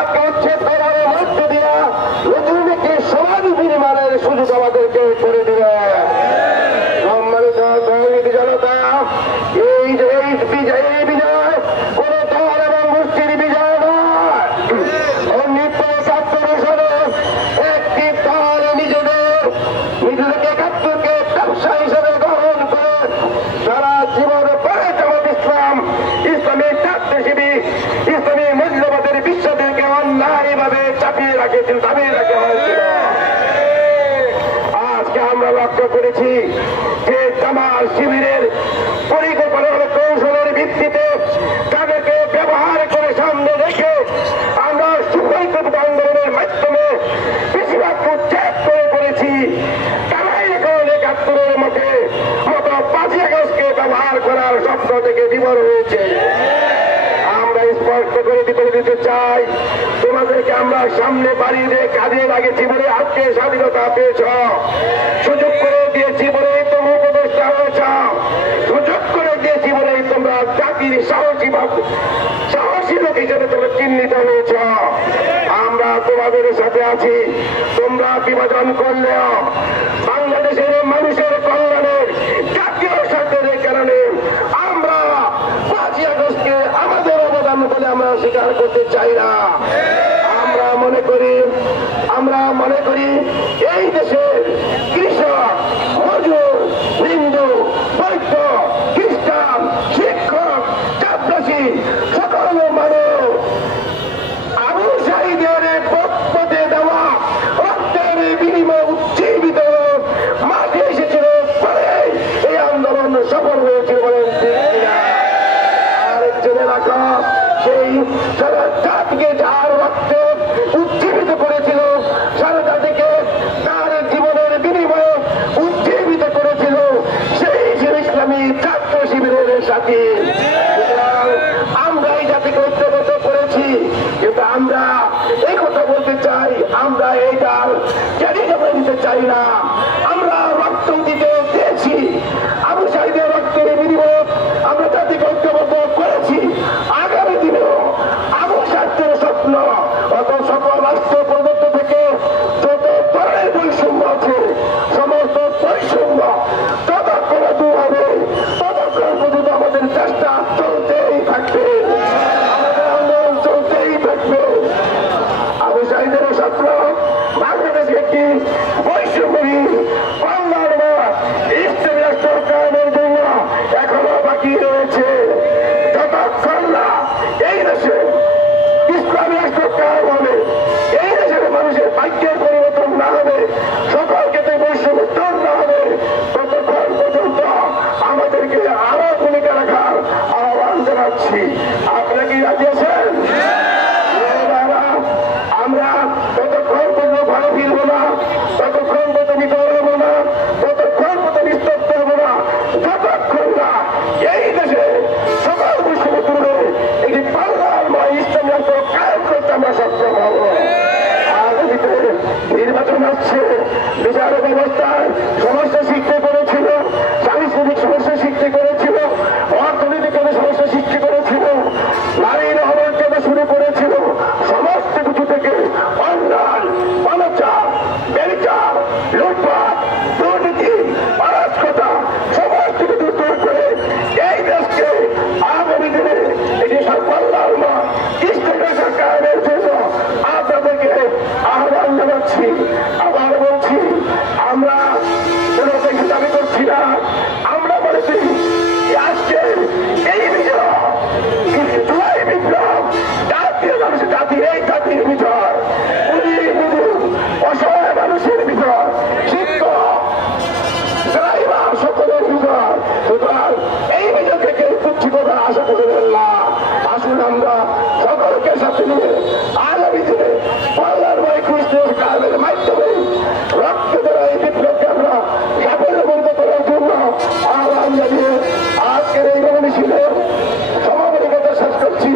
বিভাগকে উচ্ছেদ করার মধ্য দিয়া নতুন একটি সমাজ বিনিময়ের সুযোগ আমাদেরকে করে দিবে। সম্মানিত জনতা, এই বিজয় কোন দল এবং গোষ্ঠীর বিজয় নয়। নিত্য ছাত্র পরিষদে একটি দল নিজেদেরকে একাত্তরকে ব্যবসা হিসেবে গ্রহণ করে সারা জীবন পরে জামাত ইসলাম ইসলামী ছাত্রজীবী ইসলামী মূল্যবোধের বিশ্বদেরকে অন্যায়ভাবে চাপিয়ে রাখা হয়েছিল। আজকে আমরা লক্ষ্য করেছি যে জামাত শিবিরের পরিকল্পনা কৌশলের ভিত্তিতে তাদেরকে ব্যবহার করে সামনে রেখে আমরা সুপরিকল্পিত আন্দোলনের মাধ্যমে বেশিরভাগ উচ্ছেদ করে করেছি। তারাই এখন ৭১-এর মতো ৫ই আগস্টকে ব্যবহার করার স্বপ্ন থেকে বিবর হয়েছে। আমরা স্পষ্ট করে দিতে চাই, তোমাদেরকে আমরা সামনে বাড়ি দিয়ে কাজে লাগেছি বলে আজকে স্বাধীনতা পেয়েছ, সুযোগ করে দিয়েছি বলেই তোমরা উপদেষ্টা হয়েছ, সুযোগ করে দিয়েছি বলেই তোমরা জাতির সাহসী লোক হিসেবে তোমরা চিহ্নিত হয়েছ। আমরা তোমাদের সাথে আছি। তোমরা বিভাজন করলেও বাংলাদেশের মানুষের কল্যাণের জাতীয় স্বার্থের কারণে আমরা ৫ই আগস্টকে আমাদের অবদান বলে আমরা স্বীকার করতে চাই না। আমরা মনে করি এই দেশের কৃষক, মজুর, হিন্দু, বৌদ্ধ, খ্রিস্টান, শিক্ষক, চাষবাসী সকল মানুষ আবু সাঈদের পথে দেওয়া রক্তের বিনিময়ে উজ্জীবিত মাঠে এসেছিল পরে এই আন্দোলন সফল হয়েছিল বলেন। আরেকজনে রাখা সেই সারা জাতিকে যার রক্তে উজ্জীবিত করেছিল, সারা জাতিকে তার জীবনের বিনিময়ে উজ্জীবিত করেছিল সেই ইসলামী ছাত্র শিবিরের সাথে। আমরা এই জাতিকে ঐক্যবদ্ধ করেছি, কিন্তু আমরা এই কথা বলতে চাই, আমরা এই দল কেড়ে দিতে চাই না। আমরা রক্ত দিতে দিয়েছি, আবু সাঈদের রক্তের বিনিময়ে আমরা জাতিকে ঐক্যবদ্ধ করেছি। আগামী দিনেও আবু সাঈদের স্বপ্ন অত সকল রাষ্ট্র প্রদত্ত থেকে যত ধরনের বৈষম্য আছে সমস্ত বৈষম্য ততক্ষণ দূর হবে, ততক্ষণ পর্যন্ত আমাদের চেষ্টা চলতেই থাকবে, আমাদের আন্দোলন চলতেই থাকবে। আবু সাঈদের স্বপ্ন বাংলাদেশে একটি বৈষম্যহীন বাংলার ইসলামী রাষ্ট্র কায়েমের জন্য এখনো বাকি রয়েছে। যতক্ষণ না এই দেশে ইসলামী রাষ্ট্র কায়েম হবে, এই দেশের মানুষের ভাগ্যের পরিবর্তন না হবে, সকল ক্ষেত্রে বৈষম্য দূর না হবে, ততক্ষণ পর্যন্ত আমাদেরকে আরো ভূমিকা রাখার আহ্বান জানাচ্ছি। আপনারা কি রাজি আছেন? আমরা ততক্ষণ পর্যন্ত ভালো ফিরবো না, ততক্ষণ পর্যন্ত বিফল হবো না, ততক্ষণ পর্যন্ত নিস্তব্ধ হবো না, যতক্ষণ না এই দেশে সকল বৈষম্য দূরে একটি বাংলার ইসলামী রাষ্ট্র কায়েম করতে আমরা সক্ষম হবো। আগামীতে নির্বাচন আসছে, বিচার ব্যবস্থায় সমস্যা সৃষ্টি করেছিল, সাংস্কৃতিক সমস্যা সৃষ্টি করেছিল, অর্থনৈতিক সমস্যা সৃষ্টি করেছিল, নারীর অবদান থেকে শুরু করেছিল, সমস্ত কিছু থেকে অন্যায়, অনাচার, ব্যভিচার, লুটপাট, দুর্নীতি, অরাজকতা সমস্ত কিছু দূর করে এই দেশকে আগামী দিনে এটি সাফল্যের কায়েমের জন্য আপনাদেরকে আহ্বান জানাচ্ছি। আবার বলছি, আমরা কোনো কিছু দাবি করছি না। আমরা বলেছি আজকে এই বিজয় জুলাই বিপ্লব জাতীয় মানুষের জাতির এই জাতির বিজয়, অসহায় মানুষের বিজয়, শিক্ষক ড্রাইভার সকলের বিজয়। সুতরাং এই বিজয় থেকে তুচ্ছ করার আশা করবেন না। আসুন আমরা সকলকে সাথে নিয়ে আগামী দিনে বাংলার ইসলামী কায়েমের মাধ্যমে রক্ত দেওয়া এই বিপ্লবকে আমরা সাফল্যমণ্ড করার জন্য আহ্বান জানিয়ে আজকের এই মিছিলে সমাবেশ শেষ করছি।